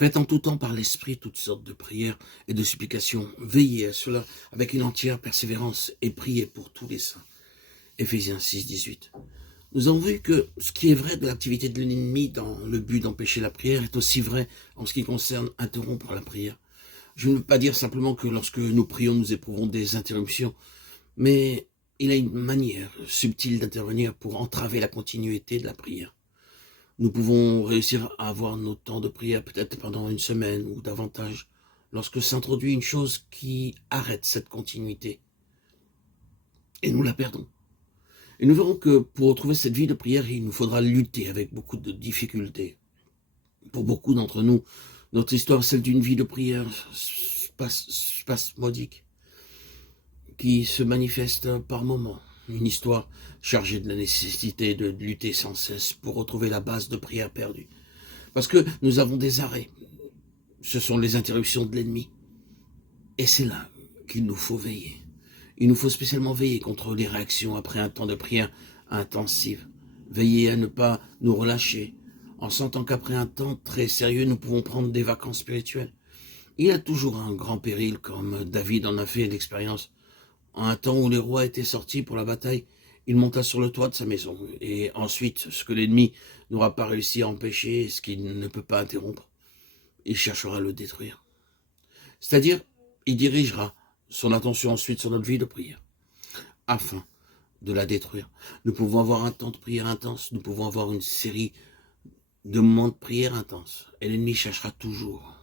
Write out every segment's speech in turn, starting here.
Faites en tout temps par l'Esprit toutes sortes de prières et de supplications. Veillez à cela avec une entière persévérance et priez pour tous les saints. Éphésiens 6, 18. Nous avons vu que ce qui est vrai de l'activité de l'ennemi dans le but d'empêcher la prière est aussi vrai en ce qui concerne interrompre la prière. Je ne veux pas dire simplement que lorsque nous prions, nous éprouvons des interruptions, mais il a une manière subtile d'intervenir pour entraver la continuité de la prière. Nous pouvons réussir à avoir nos temps de prière peut-être pendant une semaine ou davantage, lorsque s'introduit une chose qui arrête cette continuité. Et nous la perdons. Et nous verrons que pour retrouver cette vie de prière, il nous faudra lutter avec beaucoup de difficultés. Pour beaucoup d'entre nous, notre histoire est celle d'une vie de prière spasmodique, qui se manifeste par moments. Une histoire chargée de la nécessité de lutter sans cesse pour retrouver la base de prière perdue. Parce que nous avons des arrêts. Ce sont les interruptions de l'ennemi. Et c'est là qu'il nous faut veiller. Il nous faut spécialement veiller contre les réactions après un temps de prière intensive. Veiller à ne pas nous relâcher, en sentant qu'après un temps très sérieux, nous pouvons prendre des vacances spirituelles. Il y a toujours un grand péril, comme David en a fait l'expérience. En un temps où les rois étaient sortis pour la bataille, il monta sur le toit de sa maison. Et ensuite, ce que l'ennemi n'aura pas réussi à empêcher, ce qu'il ne peut pas interrompre, il cherchera à le détruire. C'est-à-dire, il dirigera son attention ensuite sur notre vie de prière, afin de la détruire. Nous pouvons avoir un temps de prière intense, nous pouvons avoir une série de moments de prière intense, et l'ennemi cherchera toujours,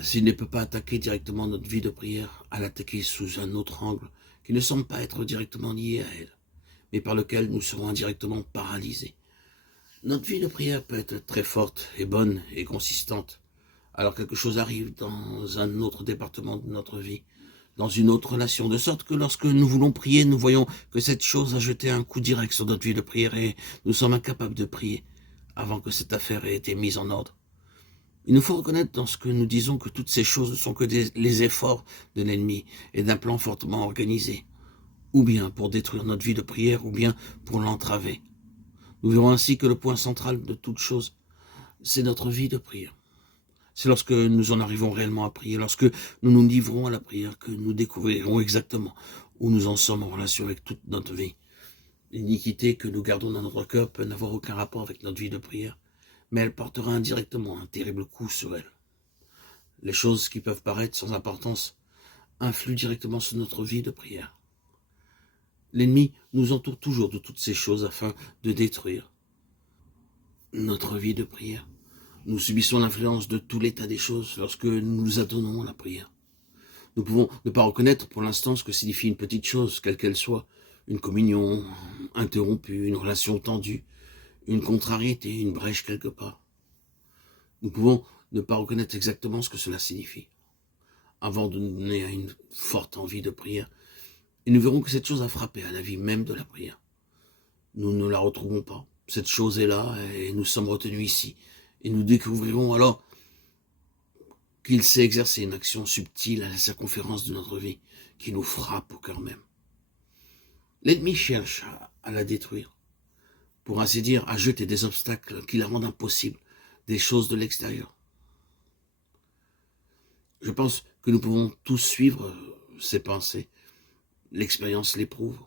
s'il ne peut pas attaquer directement notre vie de prière, à l'attaquer sous un autre angle, qui ne semble pas être directement lié à elle, mais par lequel nous serons indirectement paralysés. Notre vie de prière peut être très forte et bonne et consistante, alors quelque chose arrive dans un autre département de notre vie, dans une autre relation, de sorte que lorsque nous voulons prier, nous voyons que cette chose a jeté un coup direct sur notre vie de prière et nous sommes incapables de prier avant que cette affaire ait été mise en ordre. Il nous faut reconnaître dans ce que nous disons que toutes ces choses ne sont que les efforts de l'ennemi et d'un plan fortement organisé, ou bien pour détruire notre vie de prière, ou bien pour l'entraver. Nous verrons ainsi que le point central de toute chose, c'est notre vie de prière. C'est lorsque nous en arrivons réellement à prier, lorsque nous nous livrons à la prière, que nous découvrirons exactement où nous en sommes en relation avec toute notre vie. L'iniquité que nous gardons dans notre cœur peut n'avoir aucun rapport avec notre vie de prière, mais elle portera indirectement un terrible coup sur elle. Les choses qui peuvent paraître sans importance influent directement sur notre vie de prière. L'ennemi nous entoure toujours de toutes ces choses afin de détruire notre vie de prière. Nous subissons l'influence de tout l'état des choses lorsque nous nous adonnons à la prière. Nous pouvons ne pas reconnaître pour l'instant ce que signifie une petite chose, quelle qu'elle soit, une communion interrompue, une relation tendue, une contrariété, une brèche quelque part. Nous pouvons ne pas reconnaître exactement ce que cela signifie, avant de nous donner à une forte envie de prière. Et nous verrons que cette chose a frappé à la vie même de la prière. Nous ne la retrouvons pas. Cette chose est là et nous sommes retenus ici. Et nous découvrirons alors qu'il s'est exercé une action subtile à la circonférence de notre vie, qui nous frappe au cœur même. L'ennemi cherche à la détruire, pour ainsi dire, à jeter des obstacles qui la rendent impossible, des choses de l'extérieur. Je pense que nous pouvons tous suivre ces pensées. L'expérience l'éprouve.